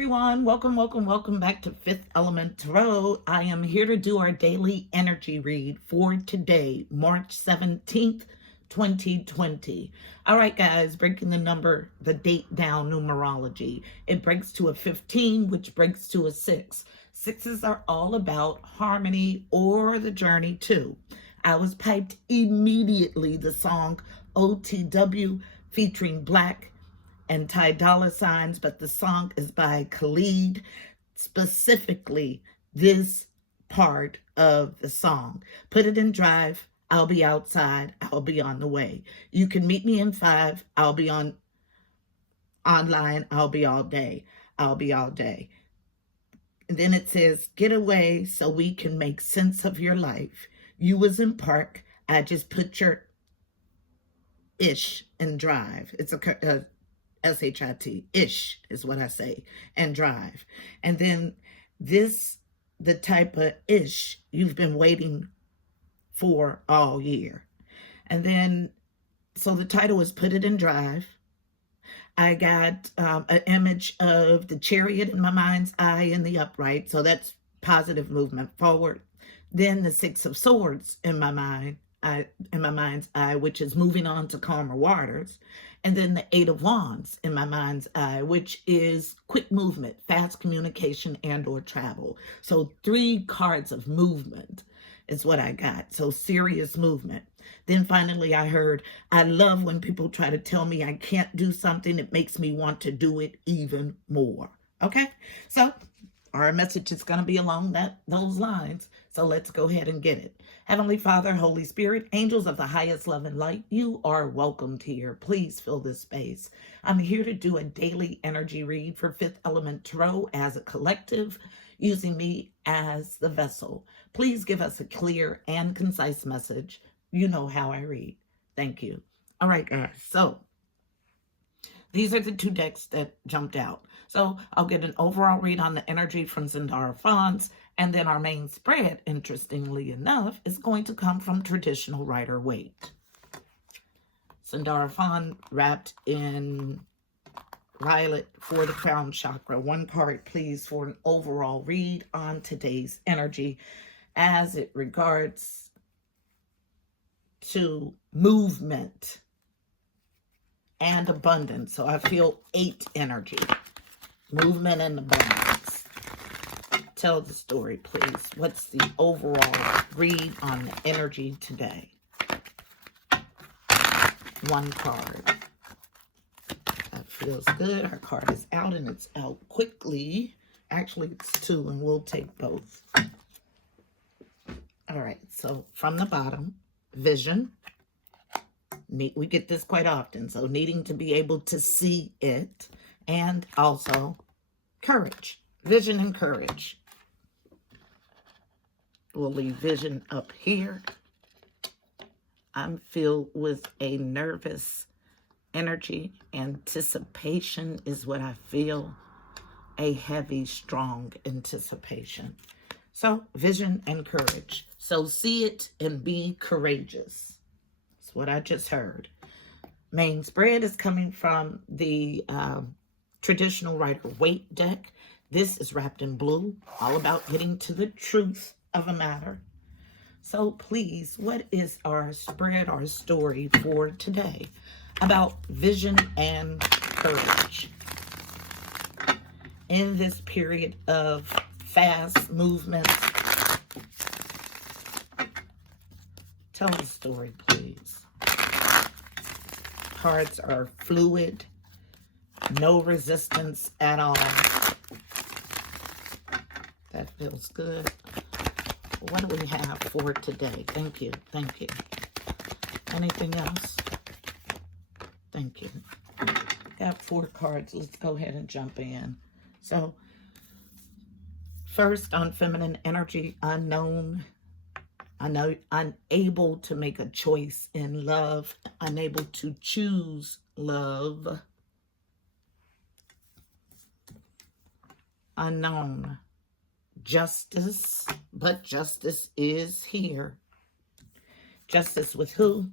everyone. Welcome back to Fifth Element Tarot. I am here to do our daily energy read for today, March 17th, 2020. All right, guys, breaking the date down numerology. It breaks to a 15, which breaks to a 6. Sixes are all about harmony or the journey too. I was piped immediately the song OTW featuring Black and Ty Dolla Signs, but the song is by Khalid, specifically this part of the song. Put it in drive. I'll be outside. I'll be on the way. You can meet me in 5. I'll be online. I'll be all day. I'll be all day. And then it says, get away so we can make sense of your life. You was in park. I just put your ish in drive. It's a S-H-I-T, ish is what I say, and drive. And then the type of ish you've been waiting for all year. And then, so the title is Put It in Drive. I got an image of the chariot in my mind's eye in the upright. So that's positive movement forward. Then the 6 of swords in my mind's eye, which is moving on to calmer waters. And then the 8 of wands in my mind's eye, which is quick movement, fast communication, and or travel. So 3 cards of movement is what I got. So serious movement. Then finally I heard, I love when people try to tell me I can't do something. It makes me want to do it even more. Okay, so our message is going to be along those lines. So let's go ahead and get it. Heavenly Father, Holy Spirit, angels of the highest love and light, you are welcomed here. Please fill this space. I'm here to do a daily energy read for Fifth Element Tarot as a collective, using me as the vessel. Please give us a clear and concise message. You know how I read. Thank you. All right, guys. So these are the 2 decks that jumped out. So I'll get an overall read on the energy from Zendara Fonz, and then our main spread, interestingly enough, is going to come from traditional Rider-Waite. Zendara Fonz wrapped in violet for the crown chakra. 1 card, please, for an overall read on today's energy as it regards to movement and abundance. So I feel 8 energy. Movement and abundance. Tell the story, please. What's the overall read on the energy today? 1 card. That feels good. Our card is out, and it's out quickly. Actually, it's 2, and we'll take both. All right, so from the bottom, vision. We get this quite often, so needing to be able to see it. And also courage, vision and courage. We'll leave vision up here. I'm filled with a nervous energy. Anticipation is what I feel. A heavy, strong anticipation. So vision and courage. So see it and be courageous. That's what I just heard. Main spread is coming from the traditional Rider-Waite deck. This is wrapped in blue, all about getting to the truth of a matter. So please, what is our spread, our story for today about vision and courage? In this period of fast movement, tell the story, please. Cards are fluid. No resistance at all. That feels good. What do we have for today? Thank you. Thank you. Anything else? Thank you. Got 4 cards. Let's go ahead and jump in. So, first on feminine energy, unknown. Unable to make a choice in love. Unable to choose love. Unknown. Justice, but justice is here. Justice with who?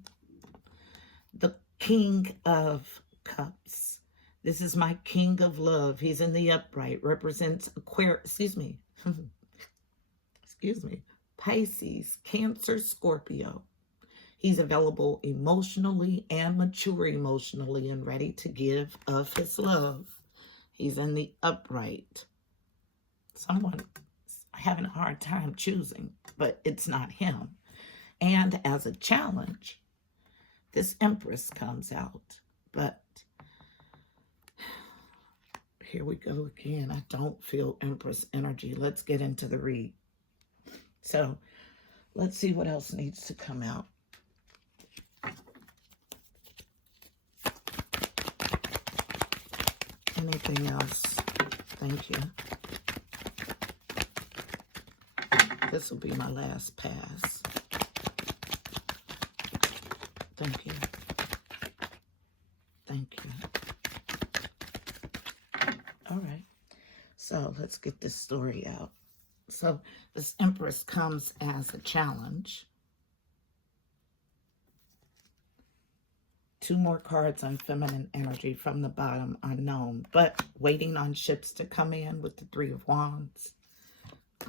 The King of Cups. This is my king of love. He's in the upright, represents excuse me, Pisces, Cancer, Scorpio. He's available emotionally and mature emotionally and ready to give of his love. He's in the upright. Someone having a hard time choosing, but it's not him. And as a challenge, this Empress comes out. But here we go again. I don't feel Empress energy. Let's get into the read. So let's see what else needs to come out. Anything else? Thank you. This will be my last pass. Thank you. Thank you. All right. So let's get this story out. So this Empress comes as a challenge. 2 more cards on feminine energy from the bottom, unknown, but waiting on ships to come in with the 3 of Wands.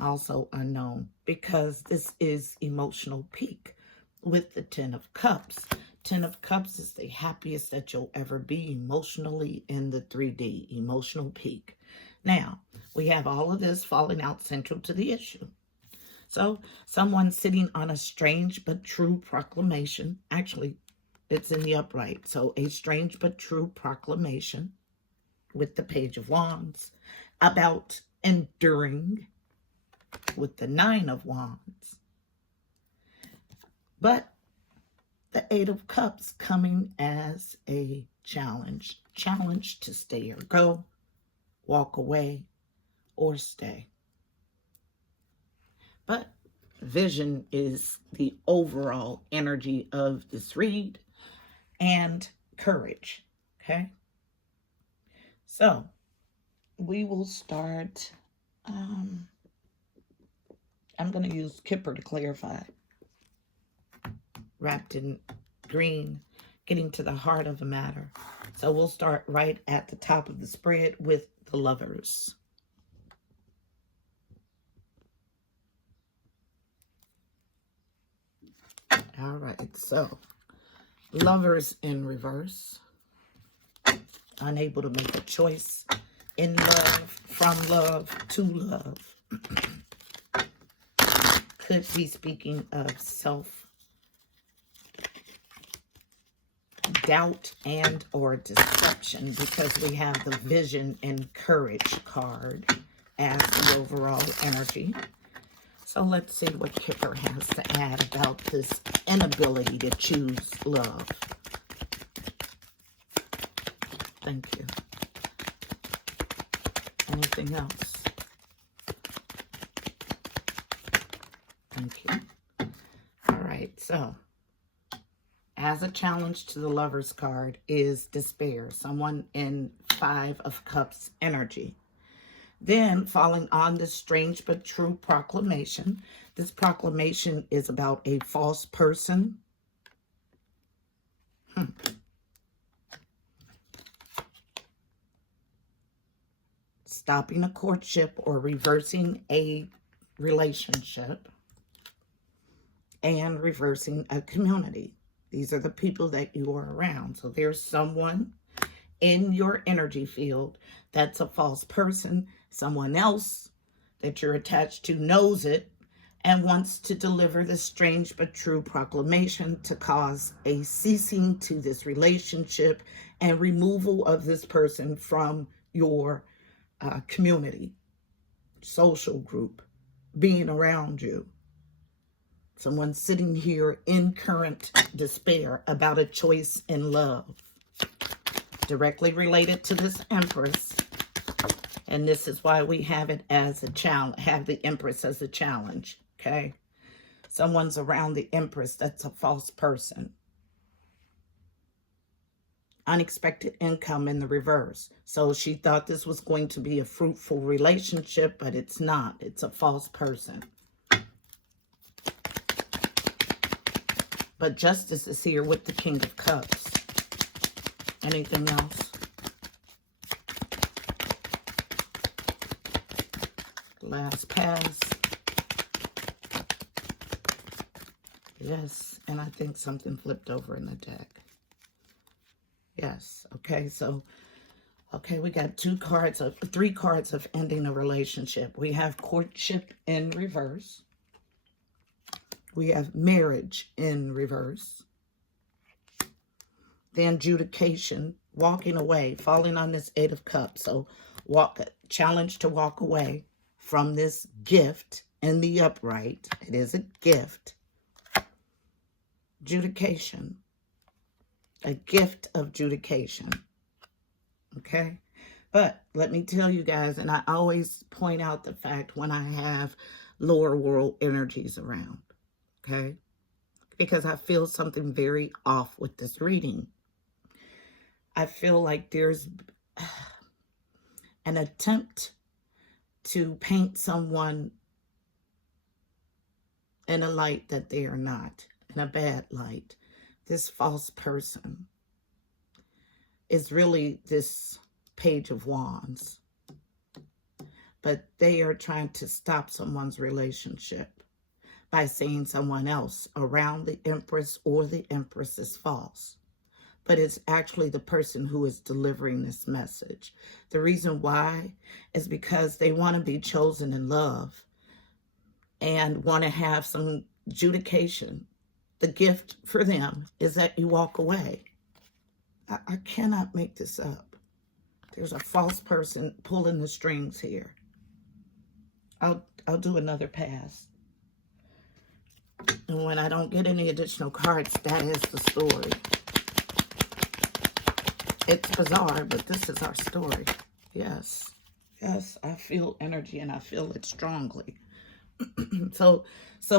Also unknown, because this is emotional peak with the 10 of Cups. 10 of Cups is the happiest that you'll ever be emotionally in the 3D, emotional peak. Now, we have all of this falling out central to the issue. So, someone sitting on a strange but true proclamation. Actually, it's in the upright. So, a strange but true proclamation with the Page of Wands about enduring with the 9 of Wands. But the 8 of Cups coming as a challenge. Challenge to stay or go, walk away, or stay. But vision is the overall energy of this read, and courage. Okay? So, we will start. I'm going to use Kipper to clarify. Wrapped in green, getting to the heart of the matter. So we'll start right at the top of the spread with the Lovers. All right, so Lovers in reverse. Unable to make a choice in love, from love, to love. Could be speaking of self-doubt and or deception, because we have the Vision and Courage card as the overall energy. So let's see what Kipper has to add about this inability to choose love. Thank you. Anything else? Thank you. All right, so as a challenge to the Lovers card is despair. Someone in 5 of Cups energy. Then falling on this strange but true proclamation. This proclamation is about a false person. Stopping a courtship or reversing a relationship. And reversing a community. These are the people that you are around. So there's someone in your energy field that's a false person. Someone else that you're attached to knows it and wants to deliver this strange but true proclamation to cause a ceasing to this relationship and removal of this person from your community, social group, being around you. Someone sitting here in current despair about a choice in love. Directly related to this Empress. And this is why we have it as a challenge, have the Empress as a challenge, okay? Someone's around the Empress that's a false person. Unexpected income in the reverse. So she thought this was going to be a fruitful relationship, but it's not. It's a false person. But justice is here with the King of Cups. Anything else? Last pass. Yes, and I think something flipped over in the deck. Yes, okay, so, okay, we got three cards of ending a relationship. We have courtship in reverse. We have marriage in reverse. The adjudication, walking away, falling on this Eight of Cups. So, challenge to walk away from this gift in the upright. It is a gift. Judication. A gift of judication. Okay? But let me tell you guys, and I always point out the fact when I have lower world energies around. Okay? Because I feel something very off with this reading. I feel like there's an attempt to paint someone in a light that they are not, in a bad light. This false person is really this Page of Wands. But they are trying to stop someone's relationship by saying someone else around the Empress or the Empress is false. But it's actually the person who is delivering this message. The reason why is because they want to be chosen in love and want to have some adjudication. The gift for them is that you walk away. I cannot make this up. There's a false person pulling the strings here. I'll do another pass. And when I don't get any additional cards, that is the story. It's bizarre, but this is our story. Yes. Yes, I feel energy and I feel it strongly. So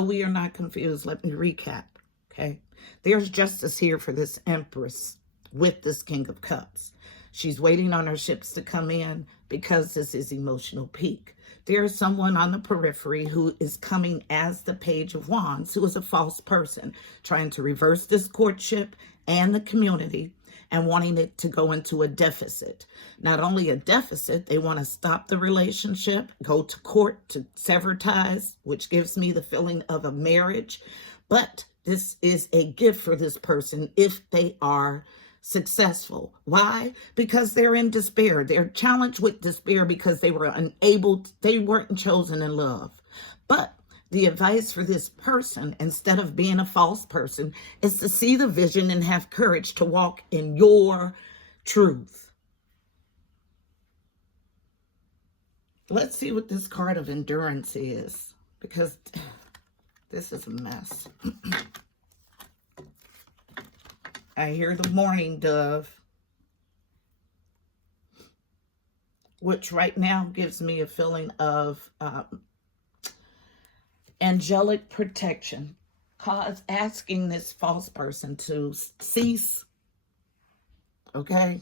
we are not confused. Let me recap, okay? There's justice here for this Empress with this King of Cups. She's waiting on her ships to come in because this is emotional peak. There's someone on the periphery who is coming as the Page of Wands, who is a false person, trying to reverse this courtship and the community and wanting it to go into a deficit. Not only a deficit, they want to stop the relationship, go to court to sever ties, which gives me the feeling of a marriage. But this is a gift for this person if they are successful. Why? Because they're in despair. They're challenged with despair because they weren't chosen in love. But the advice for this person, instead of being a false person, is to see the vision and have courage to walk in your truth. Let's see what this card of endurance is, because this is a mess. I hear the mourning dove, which right now gives me a feeling of angelic protection, asking this false person to cease, okay?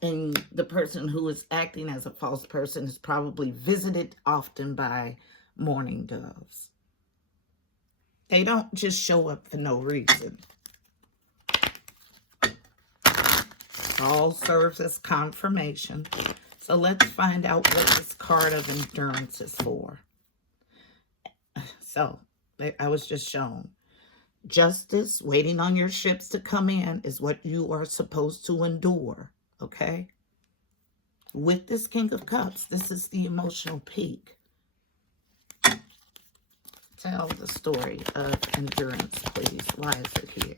And the person who is acting as a false person is probably visited often by mourning doves. They don't just show up for no reason. All serves as confirmation. So let's find out what this card of endurance is for. So, I was just shown. Justice, waiting on your ships to come in, is what you are supposed to endure, okay? With this King of Cups, this is the emotional peak. Tell the story of endurance, please. Why is it here?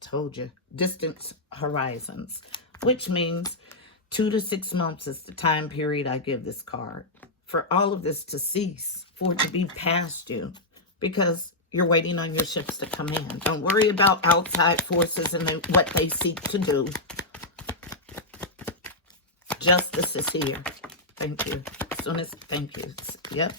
Told you. Distant horizons, which means 2 to 6 months is the time period I give this card. For all of this to cease, for it to be past you, because you're waiting on your ships to come in. Don't worry about outside forces and what they seek to do. Justice is here. Thank you. As soon as, thank you. Yep.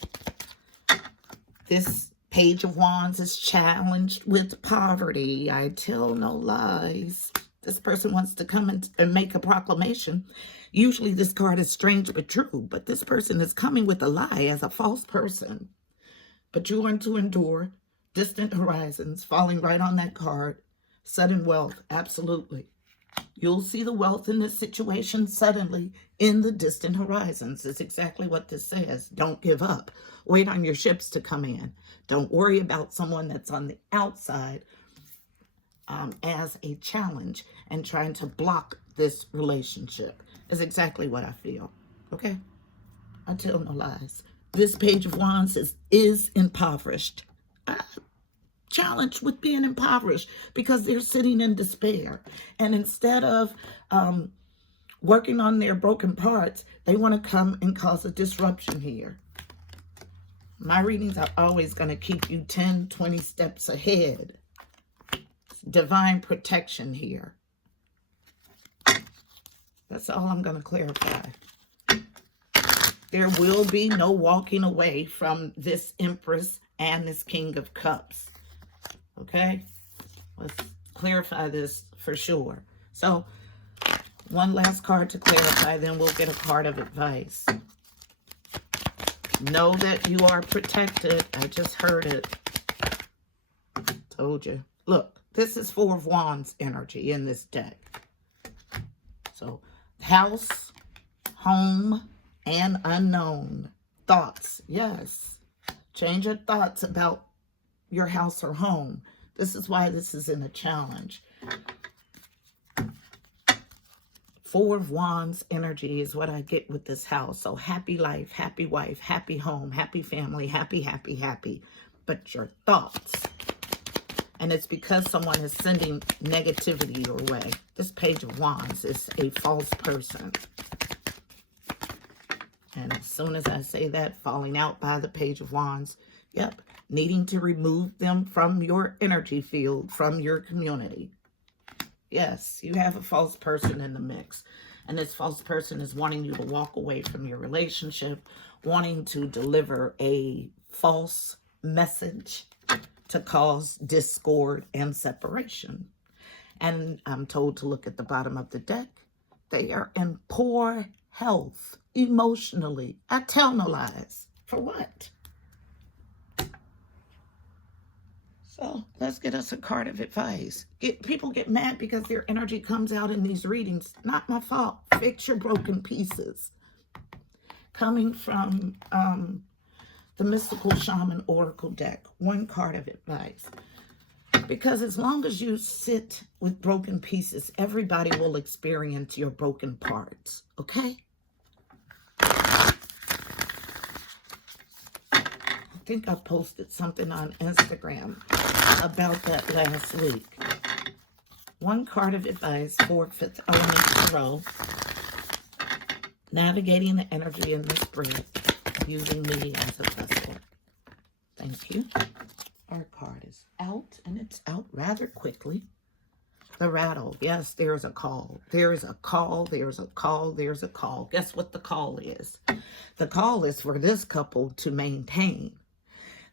This Page of Wands is challenged with poverty. I tell no lies. This person wants to come and make a proclamation. Usually this card is strange but true, but this person is coming with a lie as a false person. But you learn to endure. Distant horizons, falling right on that card. Sudden wealth, absolutely. You'll see the wealth in this situation suddenly in the distant horizons. Is exactly what this says. Don't give up. Wait on your ships to come in. Don't worry about someone that's on the outside as a challenge and trying to block this relationship. Is exactly what I feel. Okay? I tell no lies. This Page of Wands is impoverished. Challenged with being impoverished because they're sitting in despair. And instead of working on their broken parts, they want to come and cause a disruption here. My readings are always going to keep you 10, 20 steps ahead. Divine protection here. That's all I'm going to clarify. There will be no walking away from this Empress and this King of Cups. Okay? Let's clarify this for sure. So, one last card to clarify, then we'll get a card of advice. Know that you are protected. I just heard it. Told you. Look, this is Four of Wands energy in this deck. So, house, home, and unknown. Thoughts. Yes. Change your thoughts about your house or home. This is why this is in a challenge. Four of Wands energy is what I get with this house. So happy life, happy wife, happy home, happy family, happy, happy, happy. But your thoughts. And it's because someone is sending negativity your way. This Page of Wands is a false person. And as soon as I say that, falling out by the Page of Wands, yep, needing to remove them from your energy field, from your community. Yes, you have a false person in the mix. And this false person is wanting you to walk away from your relationship, wanting to deliver a false message to cause discord and separation. And I'm told to look at the bottom of the deck. They are in poor health, emotionally. I tell no lies. For what? So let's get us a card of advice. People get mad because their energy comes out in these readings. Not my fault. Fix your broken pieces. Coming from the Mystical Shaman Oracle deck. One card of advice. Because as long as you sit with broken pieces, everybody will experience your broken parts. Okay? I think I posted something on Instagram about that last week. One card of advice for Fifth Element Tarot. Navigating the energy in the spread using me as a vessel. Thank you. Our card is out, and it's out rather quickly. The rattle. Yes, there's a call. There is a call. There's a call. There's a call. Guess what the call is? The call is for this couple to maintain.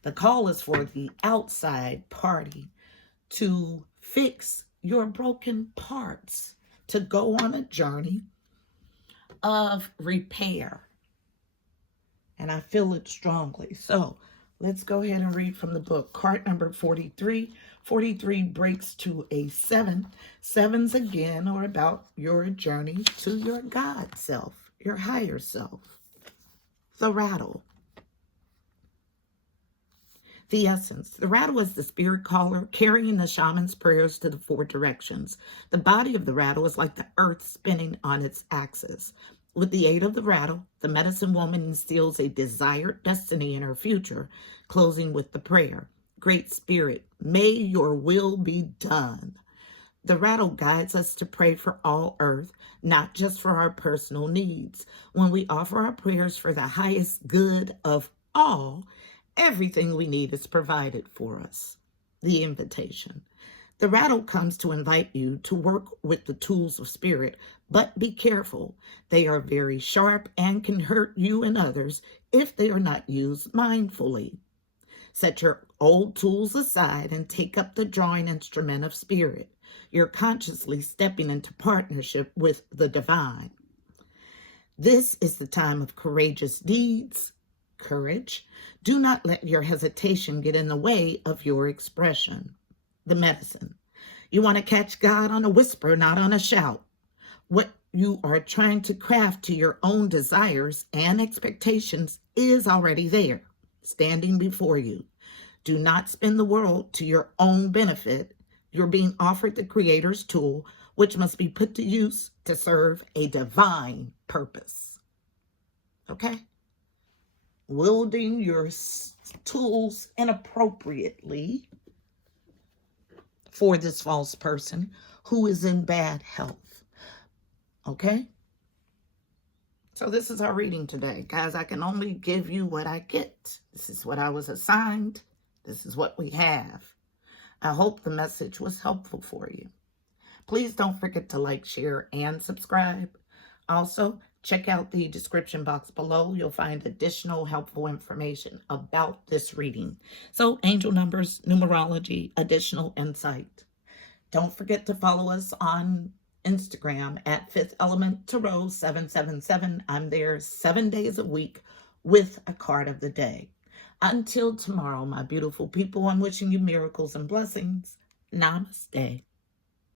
The call is for the outside party to fix your broken parts, to go on a journey of repair. And I feel it strongly. So let's go ahead and read from the book. Card number 43. 43 breaks to a 7. 7s again are about your journey to your God self, your higher self. The rattle. The essence. The rattle is the spirit caller carrying the shaman's prayers to the 4 directions. The body of the rattle is like the earth spinning on its axis. With the aid of the rattle, the medicine woman instills a desired destiny in her future, closing with the prayer. Great Spirit, may your will be done. The rattle guides us to pray for all earth, not just for our personal needs. When we offer our prayers for the highest good of all, everything we need is provided for us. The invitation. The rattle comes to invite you to work with the tools of spirit, but be careful. They are very sharp and can hurt you and others if they are not used mindfully. Set your old tools aside and take up the drawing instrument of spirit. You're consciously stepping into partnership with the divine. This is the time of courageous deeds. Courage. Do not let your hesitation get in the way of your expression. The medicine. You want to catch God on a whisper, not on a shout. What you are trying to craft to your own desires and expectations is already there, standing before you. Do not spin the world to your own benefit. You're being offered the Creator's tool, which must be put to use to serve a divine purpose. Okay? Wielding your tools inappropriately for this false person who is in bad health. Okay? So this is our reading today. Guys, I can only give you what I get. This is what I was assigned. This is what we have. I hope the message was helpful for you. Please don't forget to like, share, and subscribe. Also, check out the description box below. You'll find additional helpful information about this reading. So, angel numbers, numerology, additional insight. Don't forget to follow us on Instagram at Fifth Element Tarot 777. I'm there 7 days a week with a card of the day. Until tomorrow, my beautiful people, I'm wishing you miracles and blessings. Namaste.